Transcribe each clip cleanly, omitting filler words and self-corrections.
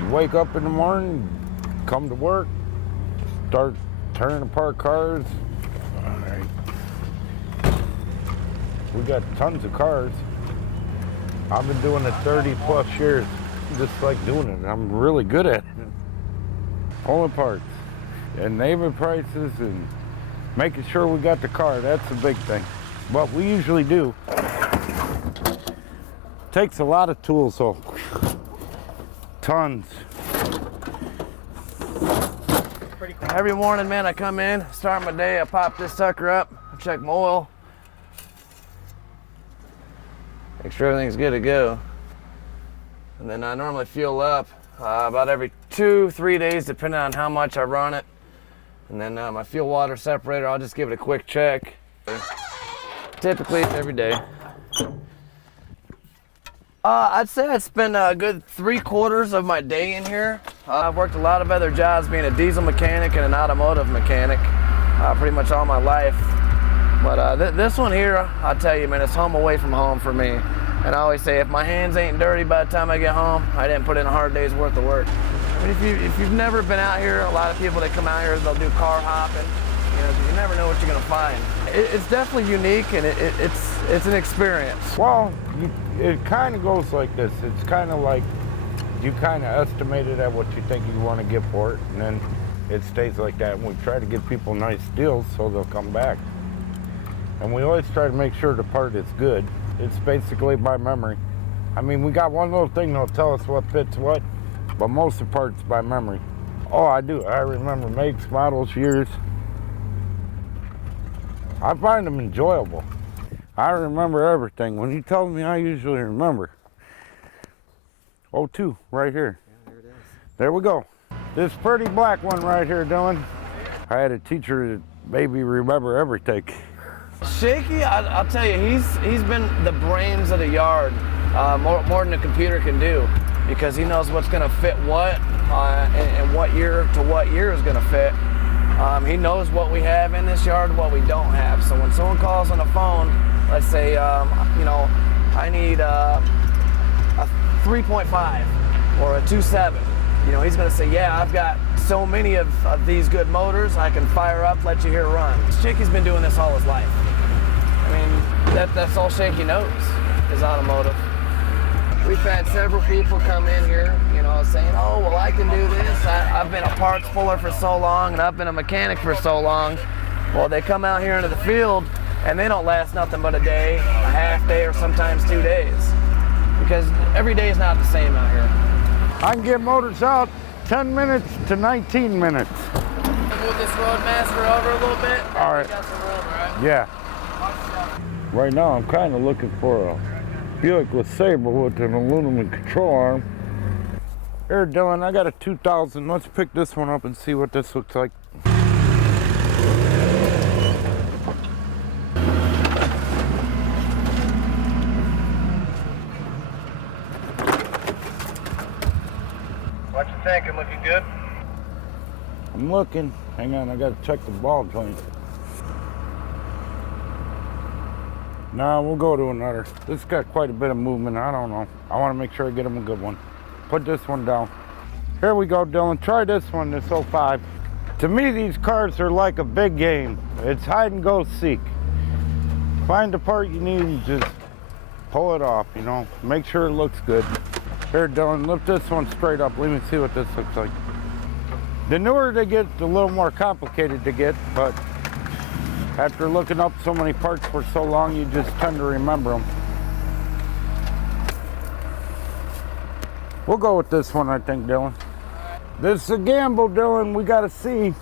You wake up in the morning, come to work, start tearing apart cars. All right. We got tons of cars. I've been doing it 30 plus years. Just like doing it. I'm really good at it. Pulling parts and naming prices and making sure we got the car. That's the big thing. But we usually do. Takes a lot of tools though. Tons. Every morning, man, I come in, start my day, I pop this sucker up, I check my oil. Make sure everything's good to go. And then I normally fuel up about every 2-3 days, depending on how much I run it. And then my fuel water separator, I'll just give it a quick check. Typically every day. I'd say I spend a good 3/4 of my day in here. I've worked a lot of other jobs, being a diesel mechanic and an automotive mechanic, pretty much all my life. But this one here, I'll tell you, man, it's home away from home for me. And I always say, if my hands ain't dirty by the time I get home, I didn't put in a hard day's worth of work. I mean, if you've never been out here, a lot of people that come out here, they'll do car hopping. You know, 'cause you never know what you're gonna find. It's definitely unique, and it's an experience. Well, it kind of goes like this. It's kind of like you kind of estimate it at what you think you want to get for it, and then it stays like that. And we try to give people nice deals so they'll come back. And we always try to make sure the part is good. It's basically by memory. I mean, we got one little thing that'll tell us what fits what, but most of the parts by memory. Oh, I do. I remember makes, models, years. I find them enjoyable. I remember everything. When you tell me, I usually remember. Oh, 2, right here. Yeah, there it is. There we go. This pretty black one right here, Dylan. I had a teacher that made me remember everything. Shaky, I'll tell you, he's been the brains of the yard, more than the computer can do, because he knows what's going to fit what, and what year to what year is going to fit. He knows what we have in this yard, what we don't have. So when someone calls on the phone, let's say, you know, I need a 3.5 or a 2.7. You know, he's going to say, yeah, I've got so many of these good motors, I can fire up, let you hear run. Shaky's been doing this all his life. I mean, that's all Shaky knows, is automotive. We've had several people come in here, you know, saying, oh, well, I can do this. I've been a parts puller for so long, and I've been a mechanic for so long. Well, they come out here into the field, and they don't last nothing but a day, a half day, or sometimes 2 days. Because every day is not the same out here. I can get motors out 10 minutes to 19 minutes. Move this Roadmaster over a little bit. All right. Got some room, right? Yeah. Right now, I'm kind of looking for a Buick LeSabre with an aluminum control arm. Here, Dylan, I got a 2000. Let's pick this one up and see what this looks like. What you thinking? Looking good? I'm looking. Hang on, I got to check the ball joint. No, we'll go to another. This got quite a bit of movement. I don't know. I want to make sure I get him a good one. Put this one down. Here we go, Dylan. Try this one, this 05. To me, these cars are like a big game. It's hide and go seek. Find the part you need and just pull it off, you know. Make sure it looks good. Here, Dylan, lift this one straight up. Let me see what this looks like. The newer they get, the little more complicated to get, but after looking up so many parts for so long, you just tend to remember them. We'll go with this one, I think, Dylan. This is a gamble, Dylan. We got to see.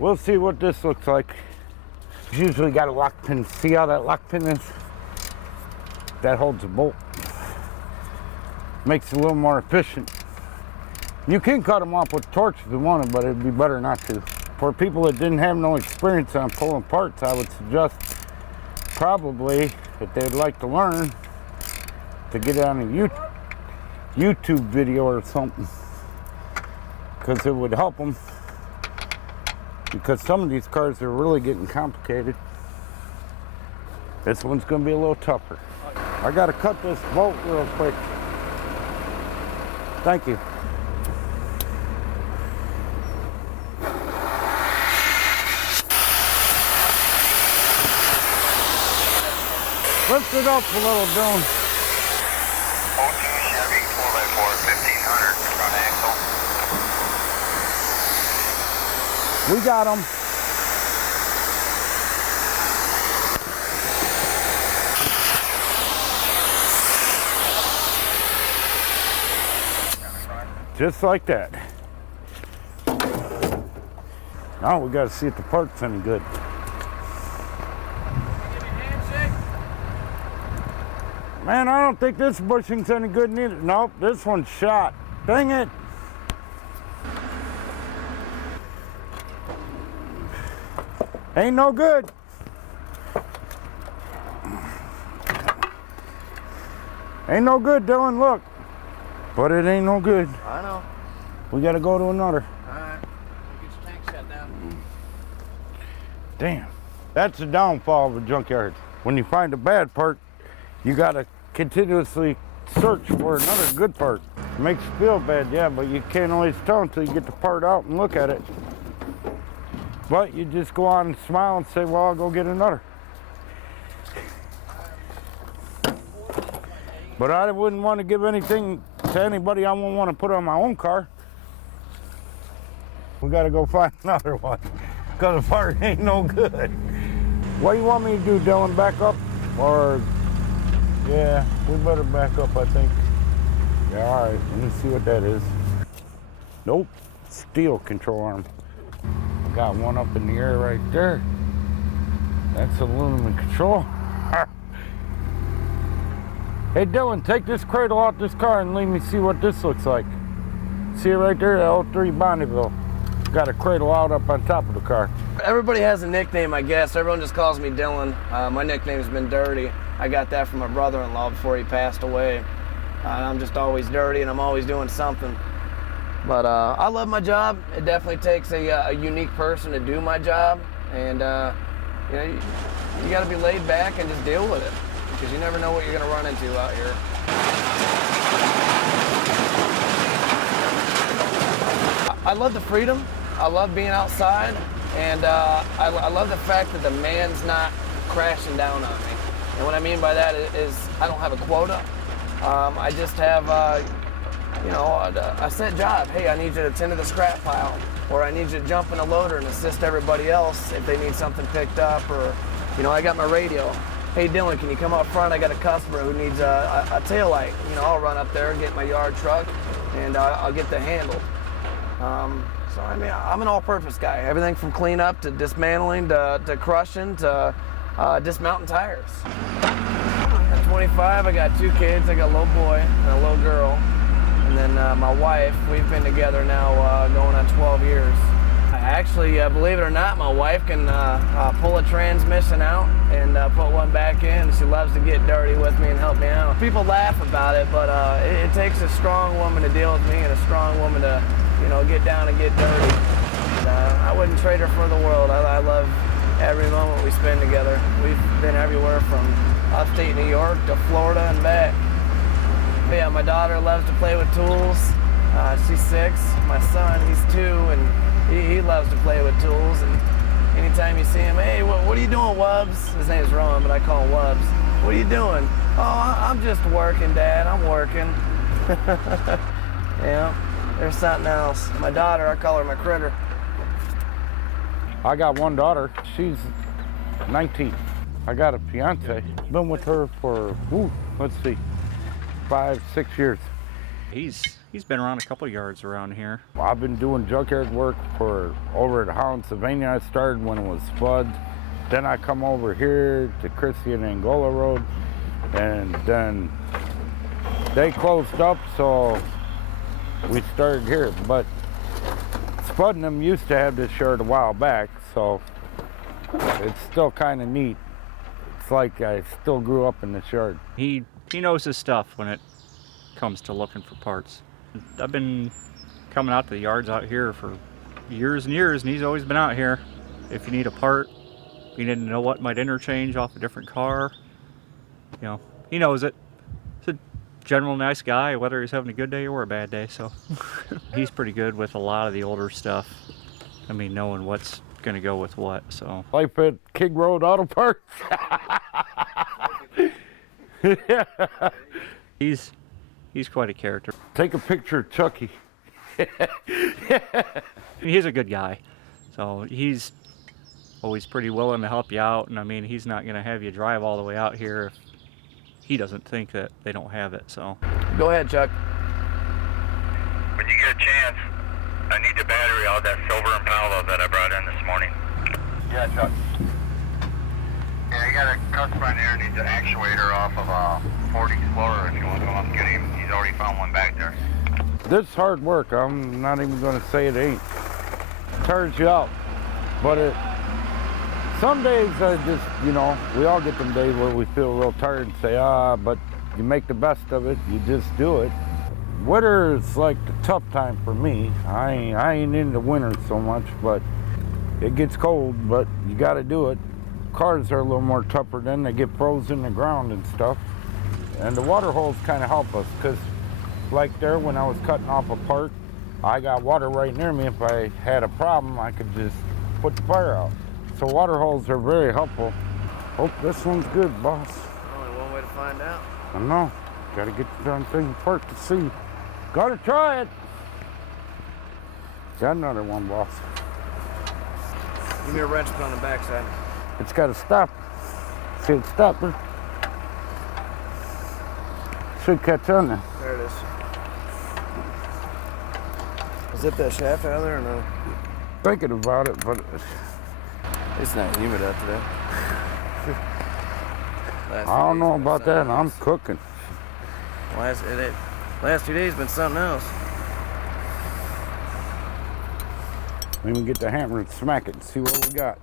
We'll see what this looks like. Usually got a lock pin. See how that lock pin is? That holds a bolt. Makes it a little more efficient. You can cut them off with a torch if you wanted, but it'd be better not to. For people that didn't have no experience on pulling parts, I would suggest probably, if they'd like to learn, to get on a YouTube video or something, because it would help them, because some of these cars are really getting complicated. This one's going to be a little tougher. I got to cut this bolt real quick. Thank you. Lift it up a little, Dylan. 02 Chevy 4x4 1500 front axle. We got them. Just like that. Now we gotta see if the part's any good. Man, I don't think this bushing's any good neither. Nope, this one's shot. Dang it. Ain't no good. Ain't no good, Dylan, look. But it ain't no good. I know. We gotta go to another. Alright. Get your tank shut down. Damn. That's the downfall of a junkyard. When you find a bad part, you gotta continuously search for another good part. It makes you feel bad, yeah, but you can't always tell until you get the part out and look at it. But you just go on and smile and say, well, I'll go get another. But I wouldn't want to give anything to anybody I wouldn't want to put on my own car. We gotta go find another one, because the part ain't no good. What do you want me to do, Dylan? Back up? Or, yeah, we better back up, I think. Yeah, all right, let me see what that is. Nope, steel control arm. Got one up in the air right there. That's aluminum control. Hey Dylan, take this cradle out this car and let me see what this looks like. See it right there, the 03 Bonneville. Got a cradle out up on top of the car. Everybody has a nickname, I guess. Everyone just calls me Dylan. My nickname's been Dirty. I got that from my brother-in-law before he passed away. I'm just always dirty and I'm always doing something. But I love my job. It definitely takes a unique person to do my job. And you know, you gotta be laid back and just deal with it, because you never know what you're gonna run into out here. I love the freedom. I love being outside. And I love the fact that the man's not crashing down on me. And what I mean by that is I don't have a quota. I just have, you know, a set job. Hey, I need you to tend to the scrap pile, or I need you to jump in a loader and assist everybody else if they need something picked up, or, you know, I got my radio. Hey, Dylan, can you come up front? I got a customer who needs a tail light. You know, I'll run up there and get my yard truck, and I'll get that handled. So, I mean, I'm an all-purpose guy. Everything from cleanup to dismantling to crushing to dismounting tires. At 25, I got 2 kids. I got a little boy and a little girl. And then my wife, we've been together now going on 12 years. Actually, believe it or not, my wife can pull a transmission out and put one back in. She loves to get dirty with me and help me out. People laugh about it, but it takes a strong woman to deal with me and a strong woman to, you know, get down and get dirty. And, I wouldn't trade her for the world. I love every moment we spend together. We've been everywhere from upstate New York to Florida and back. But yeah, my daughter loves to play with tools. She's 6. My son, he's 2, and he loves to play with tools. And anytime you see him, hey, what are you doing, Wubbs? His name's Ron, but I call him Wubbs. What are you doing? Oh, I'm just working, Dad. I'm working. Yeah, there's something else. My daughter, I call her my critter. I got one daughter. She's 19. I got a fiance. Been with her for, let's see, 5, 6 years. He's been around a couple yards around here. I've been doing junkyard work for over at Holland, Sylvania. I started when it was Spud. Then I come over here to Christie and Angola Road, and then they closed up, so we started here. But Spud and them used to have this yard a while back, so it's still kind of neat. It's like I still grew up in this yard. He knows his stuff when it comes to looking for parts. I've been coming out to the yards out here for years and years, and he's always been out here. If you need a part, you didn't know what might interchange off a different car, you know, he knows it. general nice guy, whether he's having a good day or a bad day. So he's pretty good with a lot of the older stuff. I mean, knowing what's gonna go with what. So Life at King Road Auto Parts. he's quite a character. Take a picture of Chucky. He's a good guy, so he's always pretty willing to help you out. And I mean, he's not gonna have you drive all the way out here if he doesn't think that they don't have it. So Go ahead, Chuck. When you get a chance, I need the battery out of that silver Impala that I brought in this morning. Yeah, Chuck. Yeah, I got a customer in here needs an actuator off of a Ford Explorer. If you want to come up and get him, he's already found one back there. This hard work, I'm not even gonna say it ain't. Tires you out. But some days I just, you know, we all get them days where we feel real tired and say, but you make the best of it, you just do it. Winter is like the tough time for me. I ain't into winter so much, but it gets cold, but you gotta do it. Cars are a little more tougher then, they get frozen in the ground and stuff. And the water holes kind of help us, because like there, when I was cutting off a part, I got water right near me. If I had a problem, I could just put the fire out. So water holes are very helpful. Hope this one's good, boss. Only one way to find out. I know. Gotta get the darn thing apart to see. Gotta try it. Got another one, boss. Give me a wrench put on the backside. It's got to stop. See it stop there? Should catch on there. There it is. Zip that shaft out of there or no? Thinking about it, but It's not humid out today. I don't know about that. I'm cooking. Last 2 days been something else. We can get the hammer and smack it and see what we got.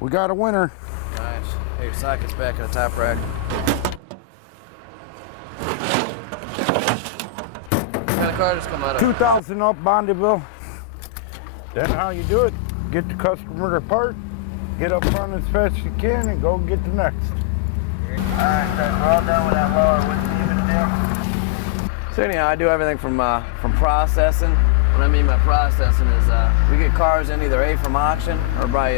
We got a winner. Nice. Hey, your socket's back in the top rack. What kind of car just come out of? 2,000 up Bonneville. Then how you do it, get the customer their part, get up front as fast as you can, and go get the next. Alright, we're all done with that lower. What's the even deal? So anyhow, I do everything from processing. What I mean by processing is we get cars in either from auction or by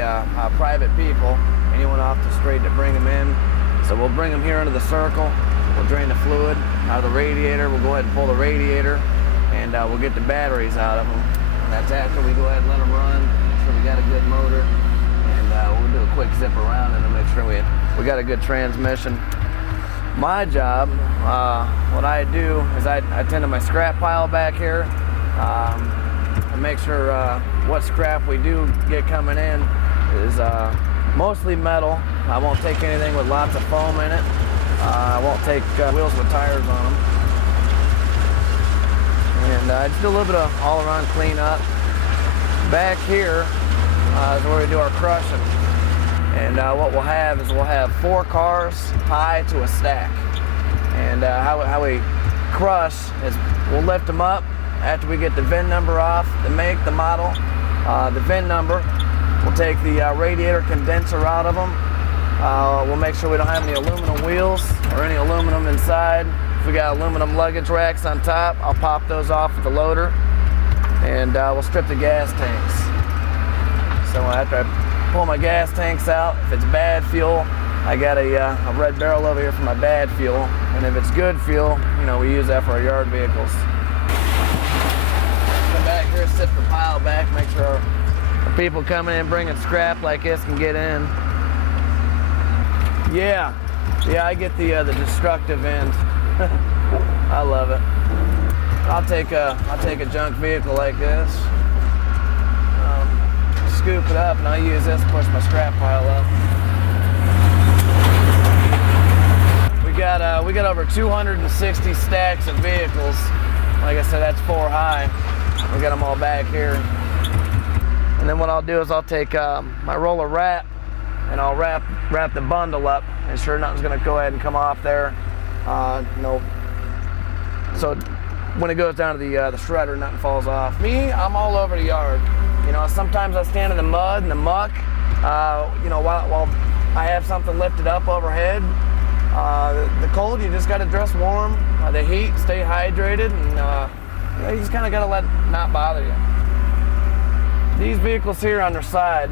private people. Anyone off the street to bring them in. So we'll bring them here into the circle. We'll drain the fluid out of the radiator. We'll go ahead and pull the radiator, and we'll get the batteries out of them. And that's after we go ahead and let them run, make sure we got a good motor, and we'll do a quick zip around and make sure we got a good transmission. My job, what I do is I tend to my scrap pile back here. And make sure what scrap we do get coming in is mostly metal. I won't take anything with lots of foam in it. I won't take wheels with tires on them. And I just do a little bit of all-around cleanup. Back here is where we do our crushing. And what we'll have is we'll have 4 cars high to a stack. And how we crush is we'll lift them up after we get the VIN number off, the make, the model, the VIN number. We'll take the radiator condenser out of them. We'll make sure we don't have any aluminum wheels or any aluminum inside. If we got aluminum luggage racks on top, I'll pop those off with the loader. And we'll strip the gas tanks. So after I pull my gas tanks out, if it's bad fuel, I got a red barrel over here for my bad fuel. And if it's good fuel, you know, we use that for our yard vehicles. Come back here, sit the pile back, make sure the people coming in bringing scrap like this can get in. Yeah, I get the destructive end. I love it. I'll take a junk vehicle like this, scoop it up, and I'll use this to push my scrap pile up. We got over 260 stacks of vehicles. Like I said, that's 4 high. We got them all back here. And then what I'll do is I'll take my roller wrap, and I'll wrap the bundle up, and sure nothing's gonna go ahead and come off there. So when it goes down to the shredder, nothing falls off. Me, I'm all over the yard. You know, sometimes I stand in the mud and the muck. You know, while I have something lifted up overhead. The cold, you just got to dress warm. The heat, stay hydrated, and you know, you just kind of got to let it not bother you. These vehicles here on their side,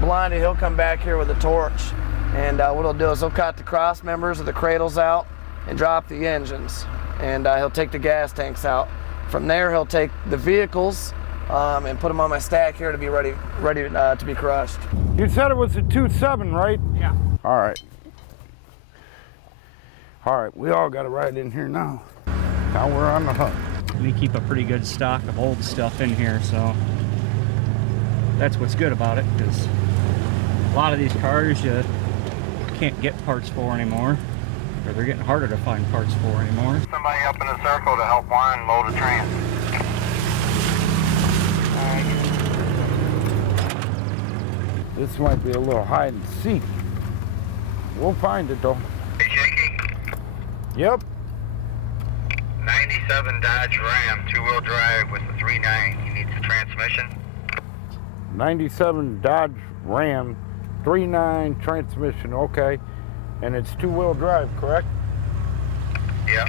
Blondie, he'll come back here with a torch, and what he'll do is he'll cut the cross members of the cradles out and drop the engines, and he'll take the gas tanks out. From there, he'll take the vehicles and put them on my stack here to be ready to be crushed. You said it was a 2.7, right? Yeah. All right. All right, we all got to ride in here now. Now we're on the hook. We keep a pretty good stock of old stuff in here, so that's what's good about it, because a lot of these cars you can't get parts for anymore, or they're getting harder to find parts for anymore. Somebody up in a circle to help Warren load a trans. This might be a little hide and seek. We'll find it though. Hey, Shaky. Yep. 97 Dodge Ram, 2-wheel drive with a 3.9. You need the transmission? 97 Dodge Ram, 3.9 transmission, okay. And it's 2-wheel drive, correct? Yeah.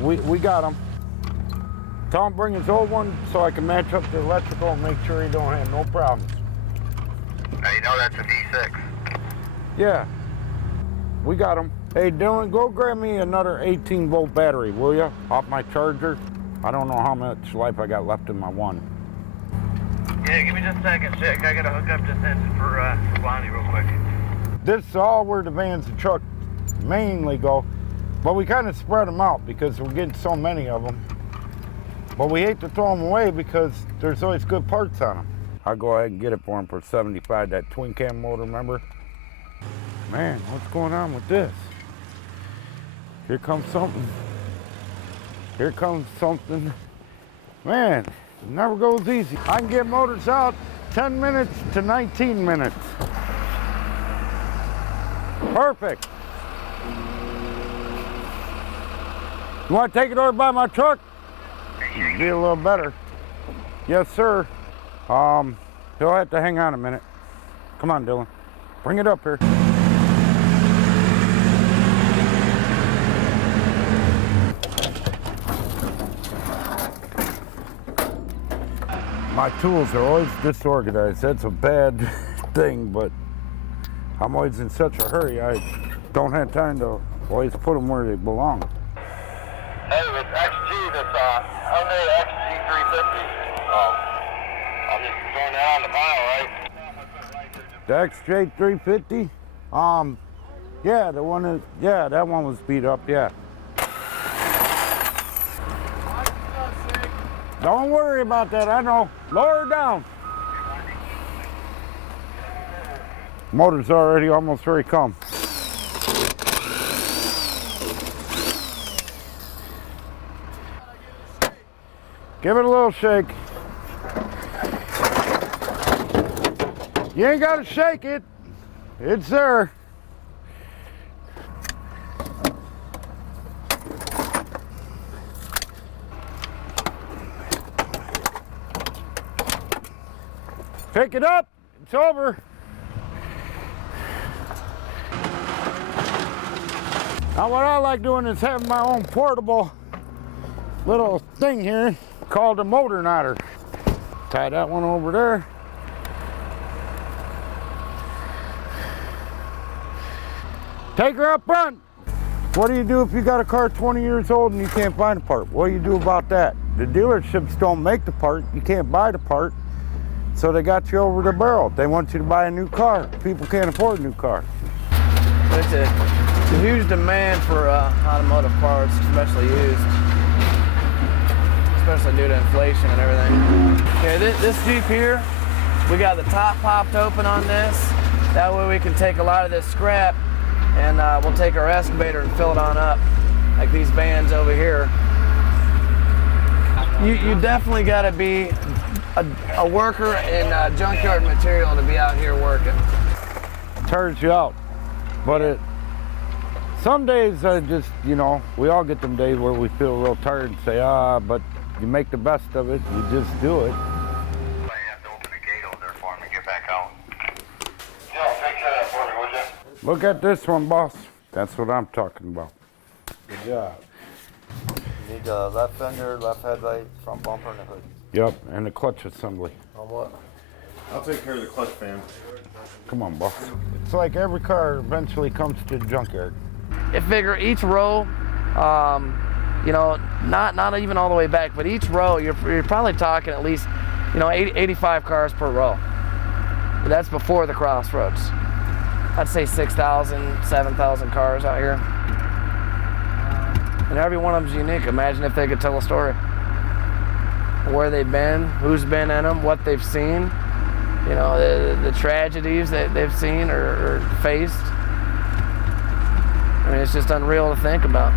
We got him. Tell him bring his old one so I can match up the electrical and make sure he don't have no problems. Now you know that's a V6. Yeah, we got him. Hey Dylan, go grab me another 18-volt battery, will ya? Off my charger. I don't know how much life I got left in my one. Yeah, give me just a second, Chick. I gotta hook up this engine for Bonnie real quick. This is all where the vans and truck mainly go, but we kind of spread them out because we're getting so many of them. But we hate to throw them away because there's always good parts on them. I'll go ahead and get it for him for 75, that twin cam motor, remember? Man, what's going on with this? Here comes something. Here comes something. Man, it never goes easy. I can get motors out 10 minutes to 19 minutes. Perfect. You want to take it over by my truck? Be a little better. Yes, sir. He'll have to hang on a minute. Come on, Dylan. Bring it up here. My tools are always disorganized. That's a bad thing, but I'm always in such a hurry. I don't have time to always put them where they belong. Hey, with XG, this Hyundai XG350. I'm just throwing that on the pile, right? The XJ350? Yeah, the one is, yeah, that one was beat up, yeah. Don't worry about that, I know. Lower it down. Motor's already almost ready to come. Give it a little shake. You ain't got to shake it. It's there. Pick it up. It's over. Now what I like doing is having my own portable little thing here called a motor knotter. Tie that one over there. Take her up front. What do you do if you got a car 20 years old and you can't find a part? What do you do about that? The dealerships don't make the part. You can't buy the part. So they got you over the barrel. They want you to buy a new car. People can't afford a new car. It's a huge demand for automotive parts, especially used. Especially due to inflation and everything. Okay, this Jeep here, we got the top popped open on this. That way we can take a lot of this scrap and we'll take our excavator and fill it on up, like these vans over here. You definitely got to be a worker in junkyard material to be out here working. tires you out. But some days I just, you know, we all get them days where we feel real tired and say, but you make the best of it. You just do it. You have to open the gate over there for him to get back out. Yeah, fix that up for me, would you? Look at this one, boss. That's what I'm talking about. Good job. Need the left fender, left headlight, front bumper, and the hood. Yep, and the clutch assembly. On what? I'll take care of the clutch fan. Come on, boss. It's like every car eventually comes to the junkyard. If figure each row, you know, not even all the way back, but each row, you're probably talking at least, you know, 85 cars per row. But that's before the crossroads. I'd say 6,000, 7,000 cars out here. And every one of them's unique. Imagine if they could tell a story. Where they've been, who's been in them, what they've seen, you know, the tragedies that they've seen or faced. I mean, it's just unreal to think about.